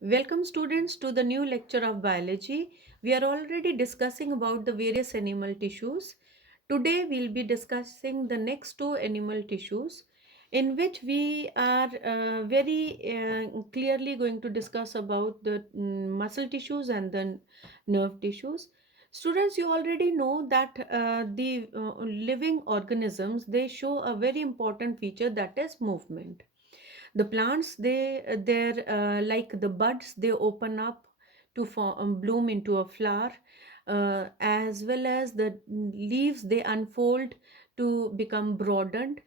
Welcome students to the new lecture of biology. We are already discussing about the various animal tissues. Today we'll be discussing the next two animal tissues in which we are very clearly going to discuss about the muscle tissues and the nerve tissues. Students, you already know that the living organisms, they show a very important feature, that is movement. The plants, they're like the buds, they open up to bloom into a flower, as well as the leaves, they unfold to become broadened.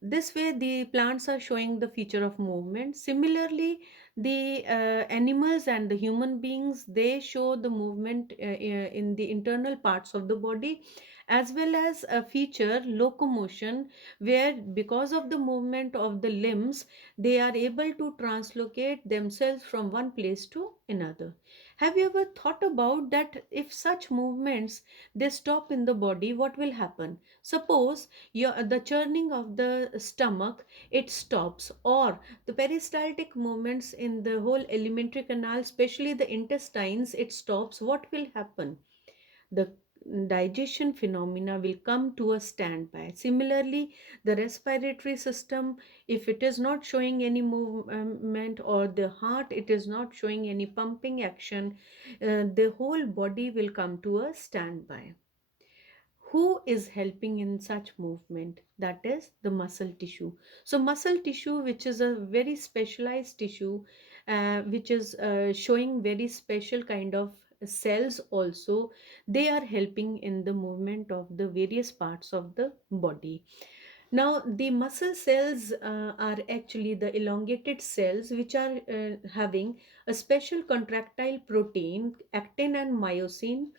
This way the plants are showing the feature of movement. Similarly, the animals and the human beings, they show the movement in the internal parts of the body, as well as a feature locomotion, where because of the movement of the limbs, they are able to translocate themselves from one place to another. Have you ever thought about that? If such movements, they stop in the body, what will happen? Suppose the churning of the stomach, it stops, or the peristaltic movements in the whole alimentary canal, especially the intestines, it stops. What will happen? The digestion phenomena will come to a standby. Similarly, the respiratory system, if it is not showing any movement, or the heart, it is not showing any pumping action, the whole body will come to a standby. Who is helping in such movement? That is the muscle tissue. So muscle tissue, which is a very specialized tissue, which is showing very special kind of cells also, they are helping in the movement of the various parts of the body. Now, the muscle cells are actually the elongated cells which are having a special contractile protein, actin and myosin,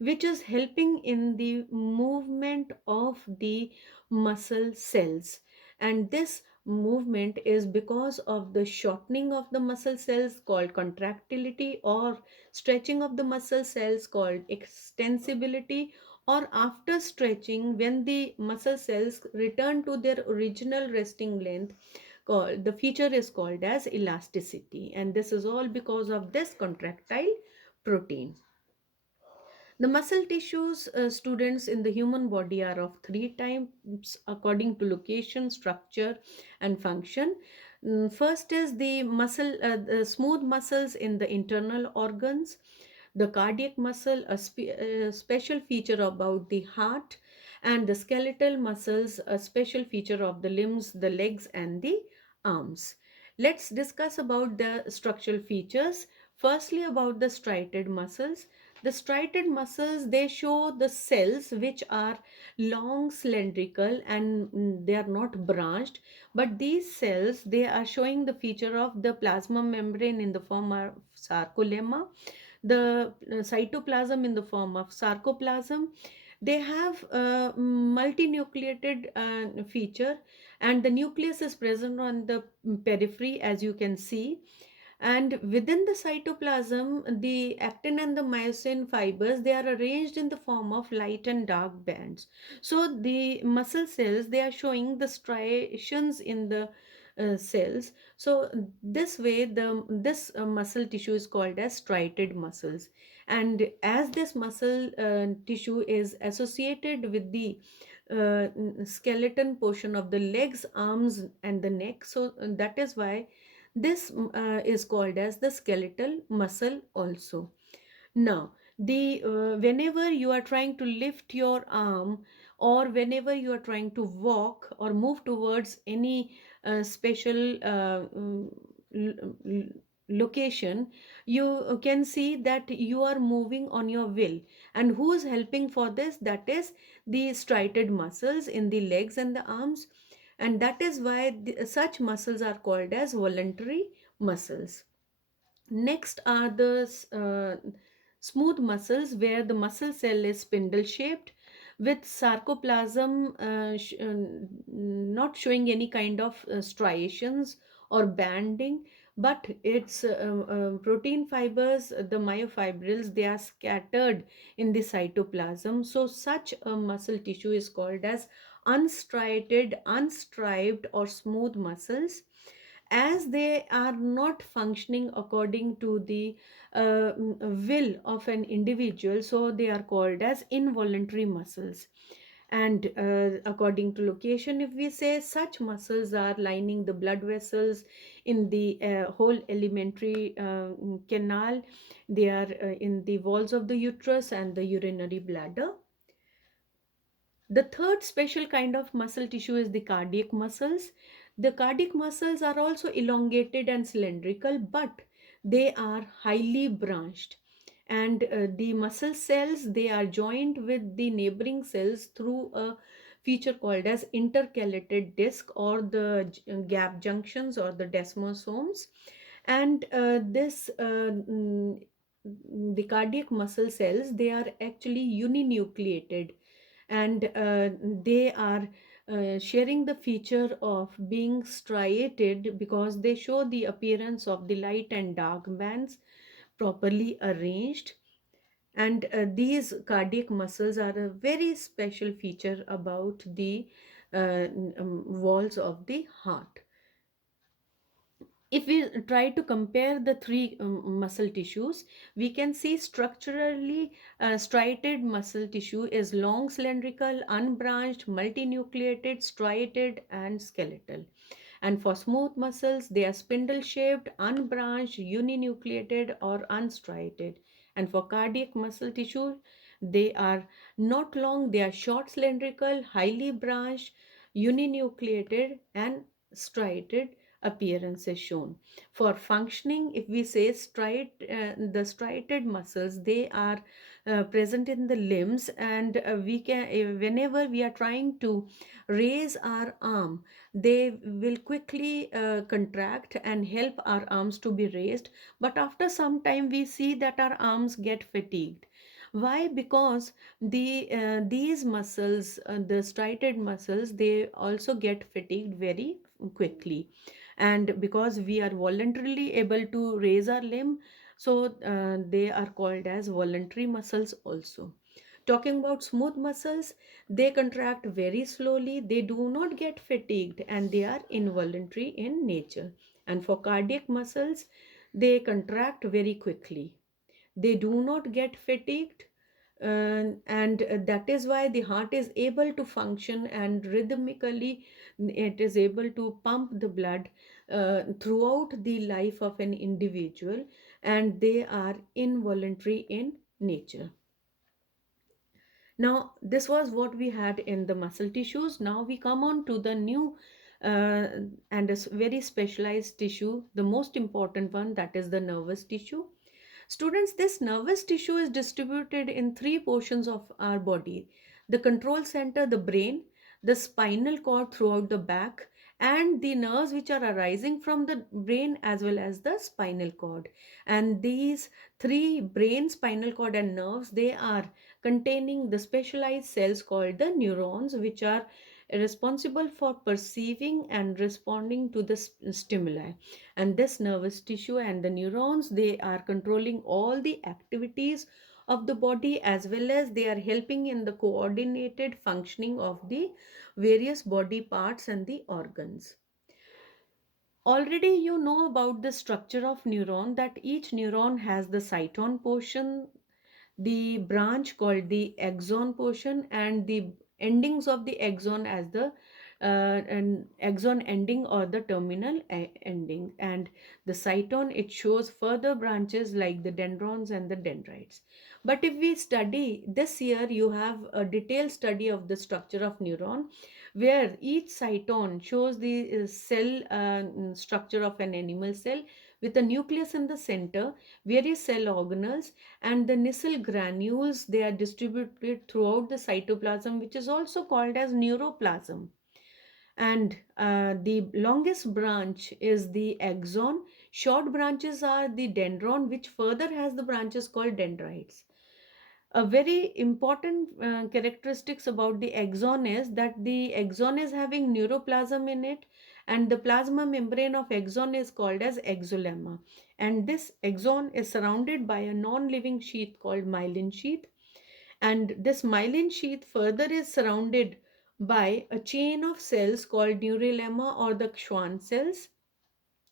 which is helping in the movement of the muscle cells. And this movement is because of the shortening of the muscle cells called contractility, or stretching of the muscle cells called extensibility, or after stretching, when the muscle cells return to their original resting length, called the feature is called as elasticity. And this is all because of this contractile protein. The muscle tissues, students, in the human body are of three types according to location, structure, and function. First is the smooth muscles in the internal organs, the cardiac muscle, a special feature about the heart, and the skeletal muscles, a special feature of the limbs, the legs, and the arms. Let's discuss about the structural features. Firstly, about the striated muscles. The striated muscles, they show the cells which are long, cylindrical, and they are not branched. But these cells, they are showing the feature of the plasma membrane in the form of sarcolemma, the cytoplasm in the form of sarcoplasm. They have a multinucleated feature, and the nucleus is present on the periphery, as you can see. And within the cytoplasm, the actin and the myosin fibers, they are arranged in the form of light and dark bands. So the muscle cells, they are showing the striations in the cells. So this way, the this muscle tissue is called as striated muscles. And as this muscle tissue is associated with the skeleton portion of the legs, arms, and the neck, so that is why this is called as the skeletal muscle also. Now, the whenever you are trying to lift your arm, or whenever you are trying to walk or move towards any special location, you can see that you are moving on your will. And who is helping for this? That is the striated muscles in the legs and the arms. And that is why such muscles are called as voluntary muscles. Next are the smooth muscles, where the muscle cell is spindle shaped with sarcoplasm not showing any kind of striations or banding, but its protein fibers, the myofibrils, they are scattered in the cytoplasm. So such a muscle tissue is called as unstriated, unstriped, or smooth muscles. as they are not functioning according to the will of an individual, so they are called as involuntary muscles. And according to location, if we say, such muscles are lining the blood vessels in the whole alimentary canal. They are in the walls of the uterus and the urinary bladder. The third special kind of muscle tissue is the cardiac muscles. The cardiac muscles are also elongated and cylindrical, but they are highly branched. And the muscle cells, they are joined with the neighboring cells through a feature called as intercalated disc, or the gap junctions, or the desmosomes. And the cardiac muscle cells, they are actually uninucleated, and they are sharing the feature of being striated, because they show the appearance of the light and dark bands properly arranged. And these cardiac muscles are a very special feature about the walls of the heart. If we try to compare the three muscle tissues, we can see structurally striated muscle tissue is long, cylindrical, unbranched, multinucleated, striated, and skeletal. And for smooth muscles, they are spindle shaped, unbranched, uninucleated, or unstriated. And for cardiac muscle tissue, they are not long, they are short, cylindrical, highly branched, uninucleated, and striated appearance is shown. For functioning, if we say the striated muscles, they are present in the limbs, and we can whenever we are trying to raise our arm, they will quickly contract and help our arms to be raised. But after some time, we see that our arms get fatigued. Why? Because these muscles, the striated muscles, they also get fatigued very quickly. And because we are voluntarily able to raise our limb, so they are called as voluntary muscles also. Talking about smooth muscles, they contract very slowly, they do not get fatigued, and they are involuntary in nature. And for cardiac muscles, they contract very quickly, they do not get fatigued, and that is why the heart is able to function, and rhythmically it is able to pump the blood throughout the life of an individual, and they are involuntary in nature. Now, this was what we had in the muscle tissues. Now we come on to the new and a very specialized tissue, the most important one, that is the nervous tissue. Students, this nervous tissue is distributed in three portions of our body: the control center, the brain, the spinal cord throughout the back, and the nerves which are arising from the brain as well as the spinal cord. And these three, brain, spinal cord, and nerves, they are containing the specialized cells called the neurons, which are responsible for perceiving and responding to the stimuli. And this nervous tissue and the neurons, they are controlling all the activities of the body, as well as they are helping in the coordinated functioning of the various body parts and the organs. Already you know about the structure of neuron, that each neuron has the cyton portion, the branch called the axon portion, and the endings of the axon as the and axon ending, or the terminal ending. And the cyton, it shows further branches like the dendrons and the dendrites. But if we study this year, you have a detailed study of the structure of neuron, where each cyton shows the cell structure of an animal cell, with a nucleus in the center, various cell organelles, and the Nissl granules, they are distributed throughout the cytoplasm, which is also called as neuroplasm. And the longest branch is the axon. Short branches are the dendron, which further has the branches called dendrites. A very important characteristics about the axon is that the axon is having neuroplasm in it, and the plasma membrane of axon is called as axolemma. And this axon is surrounded by a non-living sheath called myelin sheath, and this myelin sheath further is surrounded by a chain of cells called neurolemma, or the Schwann cells.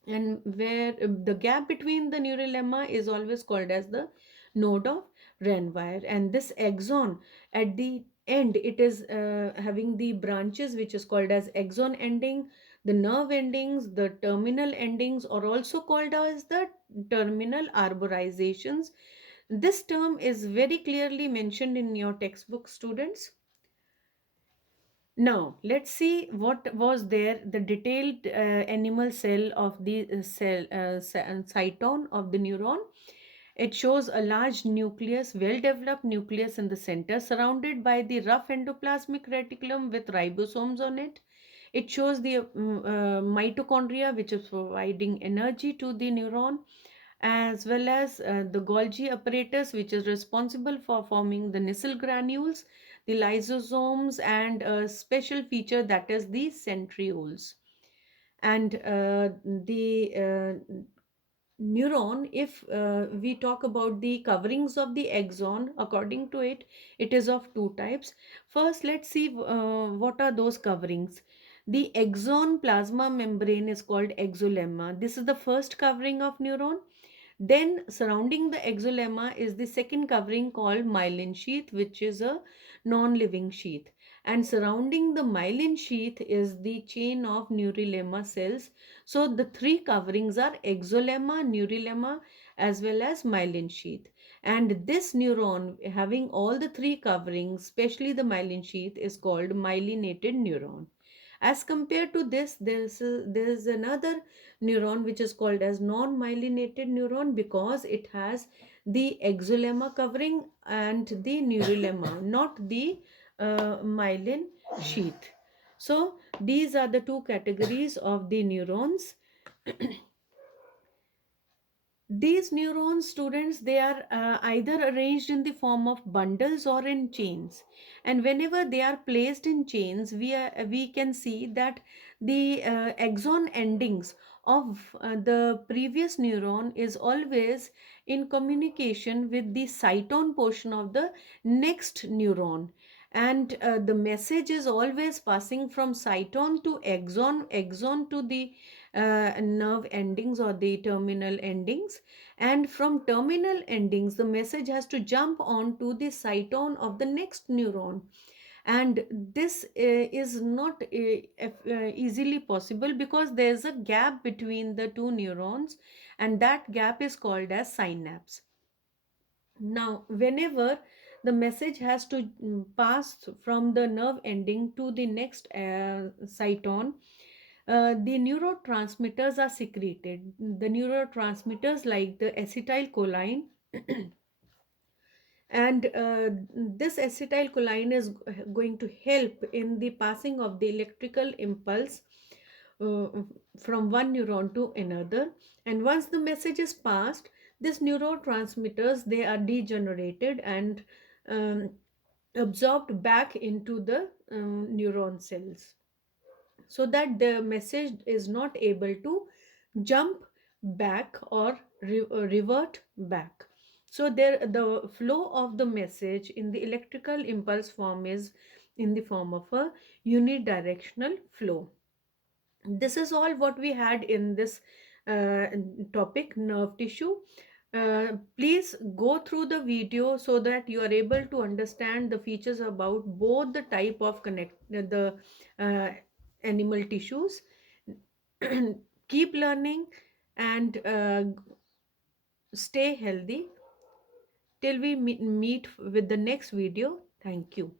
and where the gap between the neural lemma is always called as the node of Renwier. And this axon at the end, it is having the branches which is called as axon ending. The nerve endings, the terminal endings are also called as the terminal arborizations. This term is very clearly mentioned in your textbook, students. Now, let's see what was there, the detailed animal cell of the cyton of the neuron. It shows a large nucleus, well-developed nucleus in the center, surrounded by the rough endoplasmic reticulum with ribosomes on it. It shows the mitochondria, which is providing energy to the neuron, as well as the Golgi apparatus, which is responsible for forming the Nissl granules, the lysosomes, and a special feature that is the centrioles. And the neuron, if we talk about the coverings of the axon, according to it, it is of two types. First, let's see what are those coverings. The axon plasma membrane is called axolemma. This is the first covering of neuron. Then surrounding the axolemma is the second covering called myelin sheath, which is a non-living sheath. And surrounding the myelin sheath is the chain of neurilemma cells. So the three coverings are axolemma, neurilemma, as well as myelin sheath. And this neuron having all the three coverings, especially the myelin sheath, is called myelinated neuron. As compared to this, there is another neuron which is called as non-myelinated neuron, because it has the axolemma covering and the neurilemma, not the myelin sheath. So these are the two categories of the neurons. These neurons, students, they are either arranged in the form of bundles or in chains. And whenever they are placed in chains, we can see that the axon endings of the previous neuron is always in communication with the cyton portion of the next neuron. And the message is always passing from cyton to axon, axon to the nerve endings or the terminal endings, and from terminal endings the message has to jump on to the cyton of the next neuron. And this is not easily possible, because there is a gap between the two neurons, and that gap is called as synapse. Now, whenever the message has to pass from the nerve ending to the next cyton, the neurotransmitters are secreted. The neurotransmitters like the acetylcholine and this acetylcholine is going to help in the passing of the electrical impulse uh, from one neuron to another. And once the message is passed, these neurotransmitters, they are degenerated and um, absorbed back into the neuron cells, so that the message is not able to jump back or revert back. So there, the flow of the message in the electrical impulse form is in the form of a unidirectional flow. This is all what we had in this uh, topic, nerve tissue. Please go through the video so that you are able to understand the features about both the type of connect the uh, animal tissues. Keep learning and stay healthy till we meet with the next video. Thank you.